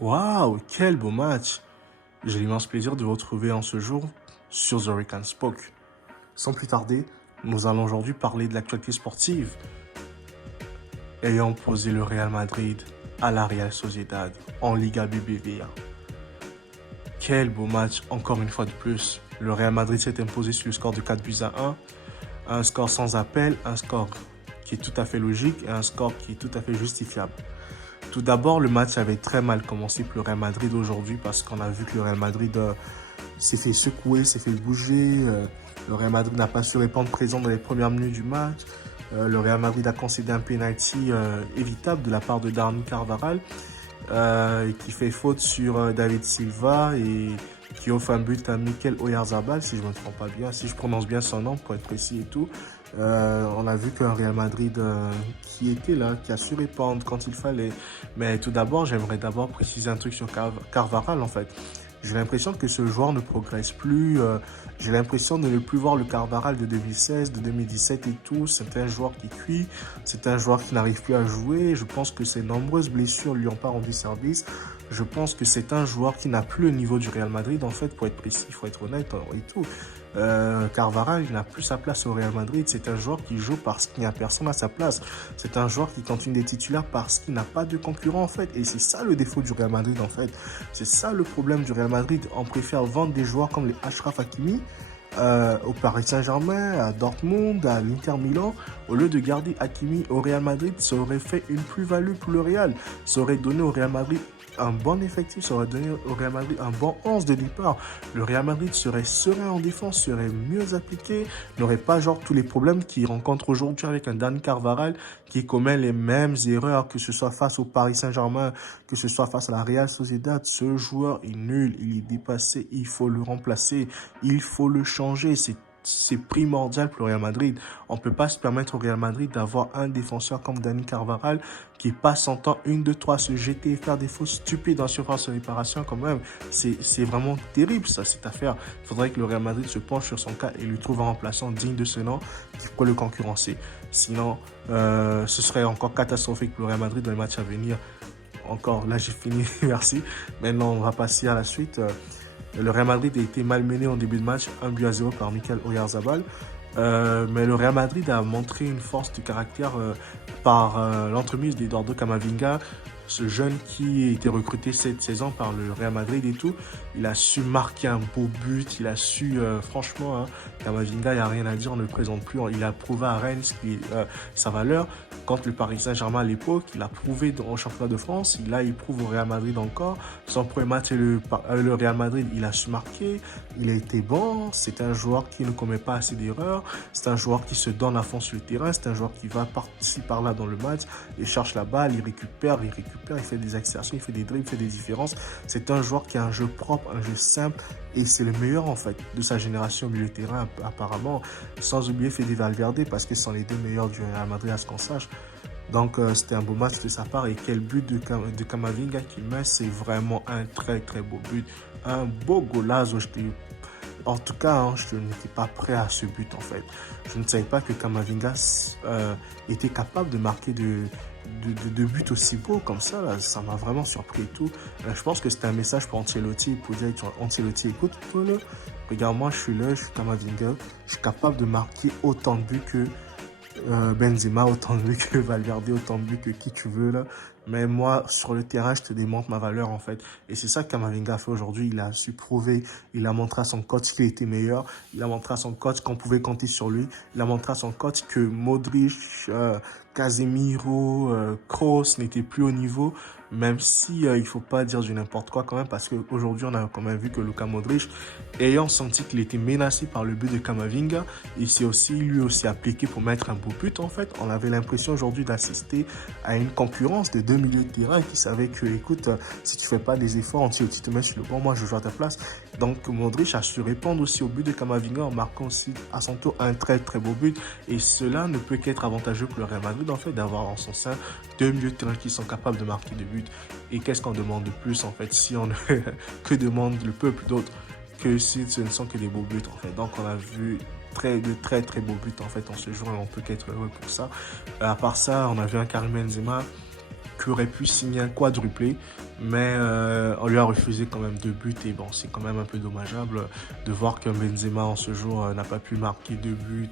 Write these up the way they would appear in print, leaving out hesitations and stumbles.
Waouh, quel beau match! J'ai l'immense plaisir de vous retrouver en ce jour sur The Rican Spoke. Sans plus tarder, nous allons aujourd'hui parler de l'actualité sportive ayant opposé le Real Madrid à la Real Sociedad en Liga BBVA. Quel beau match, encore une fois de plus. Le Real Madrid s'est imposé sur le score de 4-1, un score sans appel, un score qui est tout à fait logique et un score qui est tout à fait justifiable. Tout d'abord, le match avait très mal commencé pour le Real Madrid aujourd'hui parce qu'on a vu que le Real Madrid s'est fait secouer, s'est fait bouger. Le Real Madrid n'a pas su répondre présent dans les premières minutes du match. Le Real Madrid a concédé un penalty évitable de la part de Dani Carvajal qui fait faute sur David Silva et qui offre un but à Mikel Oyarzabal, si je ne me trompe pas bien, si je prononce bien son nom pour être précis et tout. On a vu qu'un Real Madrid qui était là, qui a su répondre quand il fallait. Mais tout d'abord, j'aimerais d'abord préciser un truc sur Carvajal en fait. J'ai l'impression que ce joueur ne progresse plus. J'ai l'impression de ne plus voir le Carvajal de 2016, de 2017 et tout. C'est un joueur qui cuit. C'est un joueur qui n'arrive plus à jouer. Je pense que ses nombreuses blessures lui ont pas rendu service. Je pense que c'est un joueur qui n'a plus le niveau du Real Madrid. En fait, pour être précis, il faut être honnête et tout. Carvajal, il n'a plus sa place au Real Madrid. C'est un joueur qui joue parce qu'il n'y a personne à sa place. C'est un joueur qui continue des titulaires parce qu'il n'a pas de concurrent en fait. Et c'est ça le défaut du Real Madrid en fait. C'est ça le problème du Real Madrid. On préfère vendre des joueurs comme les Achraf Hakimi au Paris Saint-Germain, à Dortmund, à l'Inter Milan. Au lieu de garder Hakimi au Real Madrid, ça aurait fait une plus-value pour le Real. Ça aurait donné au Real Madrid un bon effectif, ça aurait donné au Real Madrid un bon 11 de départ. Le Real Madrid serait serein en défense, serait mieux appliqué, n'aurait pas genre tous les problèmes qu'il rencontre aujourd'hui avec un Dani Carvajal qui commet les mêmes erreurs, que ce soit face au Paris Saint-Germain, que ce soit face à la Real Sociedad. Ce joueur est nul, il est dépassé, il faut le remplacer, il faut le changer. C'est primordial pour le Real Madrid. On ne peut pas se permettre au Real Madrid d'avoir un défenseur comme Dani Carvajal qui passe son temps 1, 2, 3 à se jeter et faire des fautes stupides en surface de réparation quand même. C'est vraiment terrible ça, cette affaire. Il faudrait que le Real Madrid se penche sur son cas et lui trouve un remplaçant digne de ce nom qui pourrait le concurrencer. Sinon, ce serait encore catastrophique pour le Real Madrid dans les matchs à venir. Encore, là j'ai fini, merci. Maintenant, on va passer à la suite. Le Real Madrid a été malmené en début de match, 1-0 par Mikel Oyarzabal. Mais le Real Madrid a montré une force de caractère par l'entremise d'Eduardo Camavinga, ce jeune qui a été recruté cette saison par le Real Madrid et tout. Il a su marquer un beau but, il a su, franchement, Camavinga, il n'y a rien à dire, on ne le présente plus. Il a prouvé à Rennes sa valeur. Contre le Paris Saint-Germain à l'époque, il a prouvé au championnat de France. Là, il prouve au Real Madrid encore. Son premier match avec le Real Madrid, il a su marquer. Il a été bon. C'est un joueur qui ne commet pas assez d'erreurs. C'est un joueur qui se donne à fond sur le terrain. C'est un joueur qui va par-ci, par-là dans le match. Il cherche la balle, il récupère, il fait des accélérations, il fait des dribbles, il fait des différences. C'est un joueur qui a un jeu propre, un jeu simple. Et c'est le meilleur en fait de sa génération au milieu de terrain apparemment. Sans oublier Fede Valverde parce que ce sont les deux meilleurs du Real Madrid à ce qu'on sache. Donc c'était un beau match de sa part et quel but de Camavinga qu'il met, c'est vraiment un très très beau but. Un beau golazo. En tout cas, je n'étais pas prêt à ce but en fait. Je ne savais pas que Camavinga était capable de marquer de buts aussi beaux comme ça. Là. Ça m'a vraiment surpris et tout. Je pense que c'était un message pour Ancelotti pour dire Ancelotti, écoute, regarde, moi je suis là, je suis Camavinga. Je suis capable de marquer autant de buts que Benzema, autant de buts que Valverde, autant de buts que qui tu veux là. Mais moi, sur le terrain, je te démontre ma valeur en fait. Et c'est ça que Camavinga a fait aujourd'hui. Il a su prouver, il a montré à son coach qu'il était meilleur. Il a montré à son coach qu'on pouvait compter sur lui. Il a montré à son coach que Modric, Casemiro, Kroos n'étaient plus au niveau. Même si il faut pas dire du n'importe quoi quand même, parce qu'aujourd'hui, on a quand même vu que Luka Modric, ayant senti qu'il était menacé par le but de Camavinga, il s'est aussi, lui aussi appliqué pour mettre un beau but en fait. On avait l'impression aujourd'hui d'assister à une concurrence de deux milieux de terrain qui savaient que, écoute, si tu fais pas des efforts, Ancelotti te met sur le banc, moi je joue à ta place. Donc Modric a su répondre aussi au but de Camavinga en marquant aussi à son tour un très très beau but. Et cela ne peut qu'être avantageux pour le Real Madrid en fait d'avoir en son sein deux milieux de terrain qui sont capables de marquer des buts. Et qu'est-ce qu'on demande de plus en fait si on que demande le peuple d'autre que si ce ne sont que des beaux buts en fait. Donc on a vu de très beaux buts en fait en ce jour et on peut qu'être heureux pour ça. À part ça, on a vu un Karim Benzema qui aurait pu signer un quadruplé, mais on lui a refusé quand même 2 buts. Et bon, c'est quand même un peu dommageable de voir que Benzema en ce jour n'a pas pu marquer 2 buts.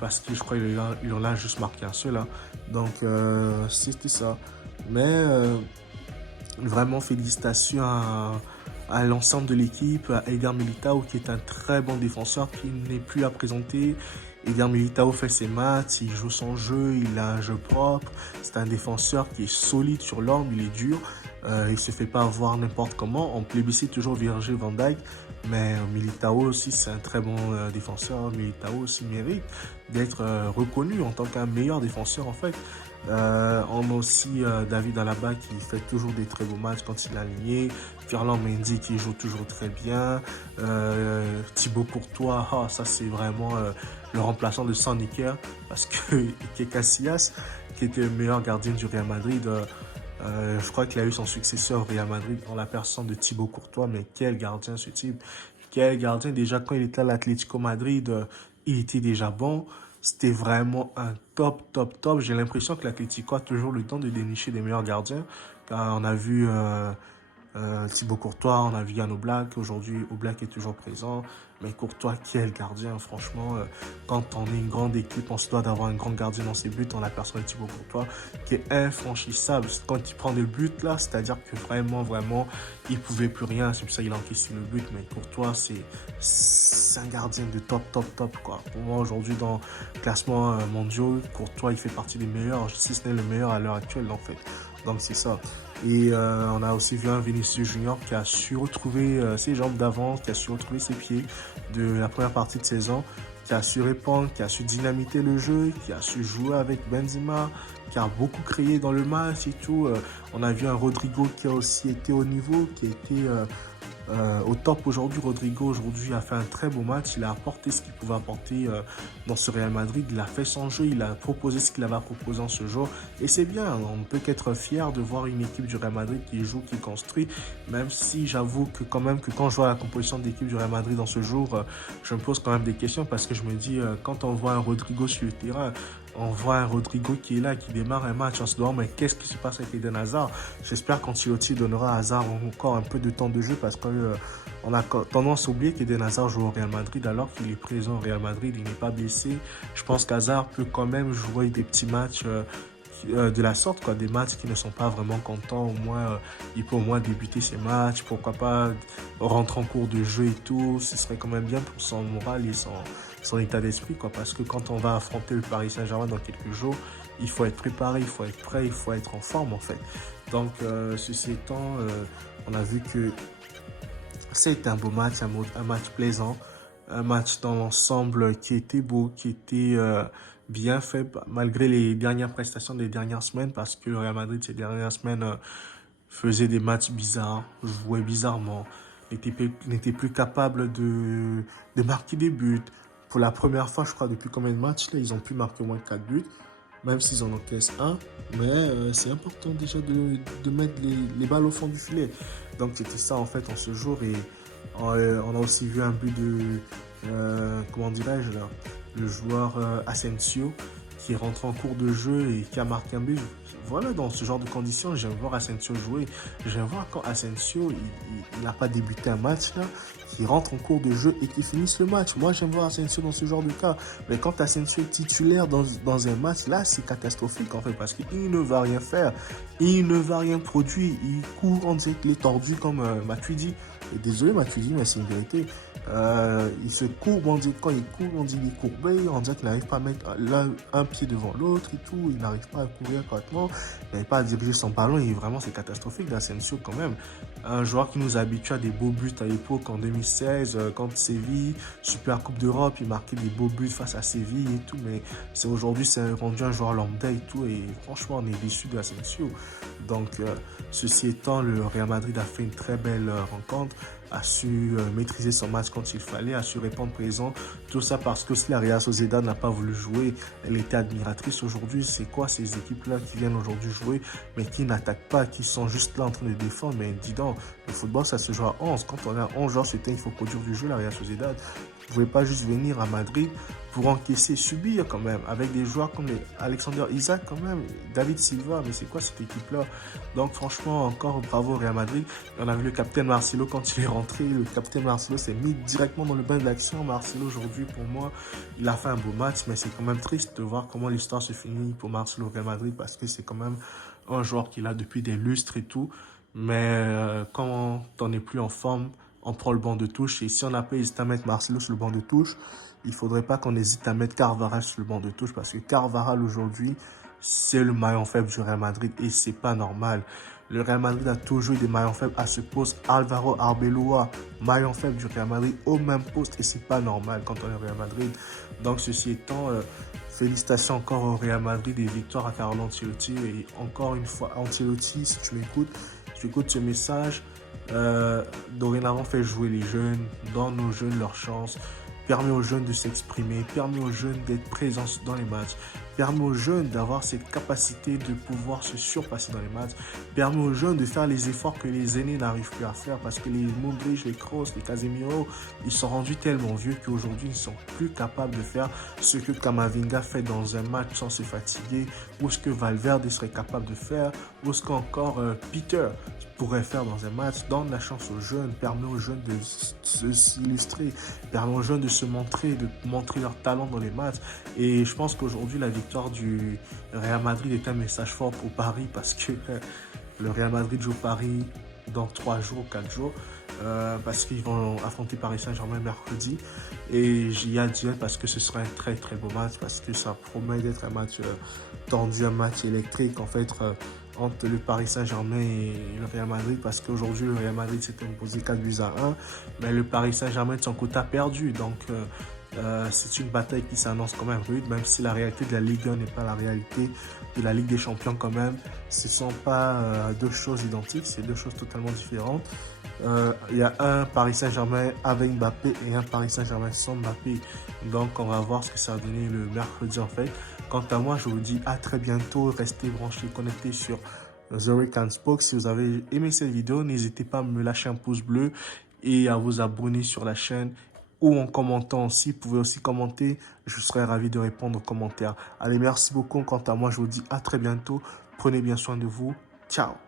Parce que je crois qu'il en a juste marqué un seul. Hein. Donc, c'était ça. Mais vraiment, félicitations à l'ensemble de l'équipe, à Eder Militao qui est un très bon défenseur qui n'est plus à présenter. Eder Militao fait ses matchs, il joue son jeu, il a un jeu propre. C'est un défenseur qui est solide sur l'orme, il est dur. Il se fait pas avoir n'importe comment. On plébiscite toujours Virgil van Dijk, mais Militao aussi c'est un très bon défenseur. Militao aussi mérite d'être reconnu en tant qu'un meilleur défenseur en fait. On a aussi David Alaba qui fait toujours des très beaux matchs quand il est aligné. Ferland Mendy qui joue toujours très bien. Thibaut Courtois, ça c'est vraiment le remplaçant de Soniker parce que Iker Casillas, qui était le meilleur gardien du Real Madrid, je crois qu'il a eu son successeur au Real Madrid dans la personne de Thibaut Courtois. Mais quel gardien ce type! Quel gardien! Déjà quand il était à l'Atlético Madrid, il était déjà bon. C'était vraiment un top, top, top. J'ai l'impression que l'Atlético a toujours le temps de dénicher des meilleurs gardiens. Car on a vu Thibaut Courtois, on a vu Yann Oblak. Aujourd'hui, Oblak est toujours présent. Mais Courtois, quel gardien, franchement. Quand on est une grande équipe, on se doit d'avoir un grand gardien dans ses buts. On a personne de Thibaut Courtois qui est infranchissable. Quand il prend le but, là, c'est-à-dire que vraiment, vraiment, il ne pouvait plus rien. C'est pour ça qu'il a encaissé le but. Mais Courtois, c'est un gardien de top, top, top, quoi. Pour moi, aujourd'hui, dans le classement mondial, Courtois, il fait partie des meilleurs, si ce n'est le meilleur à l'heure actuelle, en fait. Donc, c'est ça. Et on a aussi vu un Vinicius Junior qui a su retrouver ses jambes d'avant, qui a su retrouver ses pieds de la première partie de saison, qui a su répondre, qui a su dynamiter le jeu, qui a su jouer avec Benzema, qui a beaucoup créé dans le match et tout. On a vu un Rodrigo qui a aussi été au niveau, qui a été au top aujourd'hui. Rodrigo aujourd'hui a fait un très beau match. Il a apporté ce qu'il pouvait apporter dans ce Real Madrid. Il a fait son jeu, il a proposé ce qu'il avait proposé en ce jour. Et c'est bien, on ne peut qu'être fier de voir une équipe du Real Madrid qui joue, qui construit. Même si j'avoue que quand même que quand je vois la composition de l'équipe du Real Madrid dans ce jour, je me pose quand même des questions parce que je me dis, quand on voit un Rodrigo sur le terrain, on voit un Rodrigo qui est là, qui démarre un match, on se demande mais qu'est-ce qui se passe avec Eden Hazard? J'espère qu'Ancelotti donnera à Hazard encore un peu de temps de jeu parce qu'on a tendance à oublier qu'Eden Hazard joue au Real Madrid alors qu'il est présent au Real Madrid, il n'est pas blessé. Je pense qu'Hazard peut quand même jouer des petits matchs de la sorte, quoi, des matchs qui ne sont pas vraiment contents. Au moins, il peut au moins débuter ses matchs, pourquoi pas rentrer en cours de jeu et tout. Ce serait quand même bien pour son moral et son état d'esprit, quoi, parce que quand on va affronter le Paris Saint-Germain dans quelques jours, il faut être préparé, il faut être prêt, il faut être en forme en fait. Donc, ceci étant, on a vu que c'était un beau match, un match plaisant, un match dans l'ensemble qui était beau, qui était bien fait malgré les dernières prestations des dernières semaines, parce que le Real Madrid ces dernières semaines faisait des matchs bizarres, jouait bizarrement, n'était plus capable de marquer des buts. Pour la première fois, je crois, depuis combien de matchs, là, ils ont pu marquer au moins 4 buts, même s'ils en encaissent un. Mais c'est important déjà de mettre les balles au fond du filet. Donc c'était ça en fait en ce jour. Et on a aussi vu un but comment dirais-je là, le joueur Asensio qui est rentré en cours de jeu et qui a marqué un but. Voilà, dans ce genre de conditions, j'aime voir Asensio jouer. J'aime voir quand Asensio, il n'a pas débuté un match là, qui rentre en cours de jeu et qui finisse le match. Moi, j'aime voir Asensio dans ce genre de cas. Mais quand Asensio est titulaire dans un match, là, c'est catastrophique en fait, parce qu'il ne va rien faire. Il ne va rien produire. Il court, on dirait qu'il est tordu comme Matuidi. Désolé Matuidi, mais c'est une vérité. Il se courbe, on dit quand il court, on dit qu'il est courbé, on dirait qu'il n'arrive pas à mettre un pied devant l'autre et tout, il n'arrive pas à courir correctement, il n'arrive pas à diriger son ballon et vraiment c'est catastrophique d'Asensio quand même. Un joueur qui nous habitue à des beaux buts à l'époque en 2016, contre Séville, Super Coupe d'Europe, il marquait des beaux buts face à Séville et tout, mais aujourd'hui c'est rendu un joueur lambda et tout, et franchement on est déçu d'Asensio. Donc ceci étant, le Real Madrid a fait une très belle rencontre. a su maîtriser son match quand il fallait, a su répondre présent. Tout ça parce que si la Real Sociedad n'a pas voulu jouer, elle était admiratrice aujourd'hui. C'est quoi ces équipes-là qui viennent aujourd'hui jouer, mais qui n'attaquent pas, qui sont juste là en train de défendre? Mais dis donc, le football, ça se joue à 11. Quand on a 11 joueurs, il faut produire du jeu, la Real Sociedad. Vous ne pouvez pas juste venir à Madrid pour encaisser, subir quand même, avec des joueurs comme Alexander Isak quand même, David Silva, mais c'est quoi cette équipe-là? Donc franchement, encore bravo au Real Madrid. On a vu le capitaine Marcelo quand il est rentré, le capitaine Marcelo s'est mis directement dans le bain de l'action. Marcelo aujourd'hui, pour moi, il a fait un beau match, mais c'est quand même triste de voir comment l'histoire se finit pour Marcelo au Real Madrid, parce que c'est quand même un joueur qu'il a depuis des lustres et tout, mais quand on n'est plus en forme, on prend le banc de touche. Et si on n'a pas hésité à mettre Marcelo sur le banc de touche, il ne faudrait pas qu'on hésite à mettre Carvajal sur le banc de touche, parce que Carvajal aujourd'hui, c'est le maillon faible du Real Madrid et c'est pas normal. Le Real Madrid a toujours eu des maillons faibles à ce poste. Alvaro Arbeloa, maillon faible du Real Madrid au même poste, et c'est pas normal quand on est au Real Madrid. Donc ceci étant, félicitations encore au Real Madrid et victoire à Carlo Ancelotti. Et encore une fois, Ancelotti, si tu écoutes ce message, dorénavant fait jouer les jeunes, donne aux jeunes leur chance, permet aux jeunes de s'exprimer, permet aux jeunes d'être présents dans les matchs, permet aux jeunes d'avoir cette capacité de pouvoir se surpasser dans les matchs, permet aux jeunes de faire les efforts que les aînés n'arrivent plus à faire, parce que les Modric, les Kroos, les Casemiro, ils sont rendus tellement vieux qu'aujourd'hui ils ne sont plus capables de faire ce que Camavinga fait dans un match sans se fatiguer, ou ce que Valverde serait capable de faire, ou ce qu'encore Peter pourrait faire dans un match. Donne la chance aux jeunes, permet aux jeunes de s'illustrer, permet aux jeunes de se montrer, de montrer leur talent dans les matchs. Et je pense qu'aujourd'hui, la victoire du Real Madrid est un message fort pour Paris, parce que le Real Madrid joue Paris dans 3 jours, 4 jours, parce qu'ils vont affronter Paris Saint-Germain mercredi. Et j'y ai duel parce que ce sera un très très beau match, parce que ça promet d'être un match tendu, un match électrique en fait, entre le Paris Saint-Germain et le Real Madrid, parce qu'aujourd'hui le Real Madrid s'est imposé 4-1, mais le Paris Saint-Germain de son côté a perdu. Donc c'est une bataille qui s'annonce quand même rude, même si la réalité de la Ligue 1 n'est pas la réalité de la Ligue des Champions quand même. Ce ne sont pas deux choses identiques, c'est deux choses totalement différentes. Il y a un Paris Saint-Germain avec Mbappé et un Paris Saint-Germain sans Mbappé. Donc on va voir ce que ça va donner le mercredi en fait. Quant à moi, je vous dis à très bientôt. Restez branchés, connectés sur The Rick and Spoke. Si vous avez aimé cette vidéo, n'hésitez pas à me lâcher un pouce bleu et à vous abonner sur la chaîne, ou en commentant aussi. Vous pouvez aussi commenter, je serai ravi de répondre aux commentaires. Allez, merci beaucoup. Quant à moi, je vous dis à très bientôt. Prenez bien soin de vous. Ciao.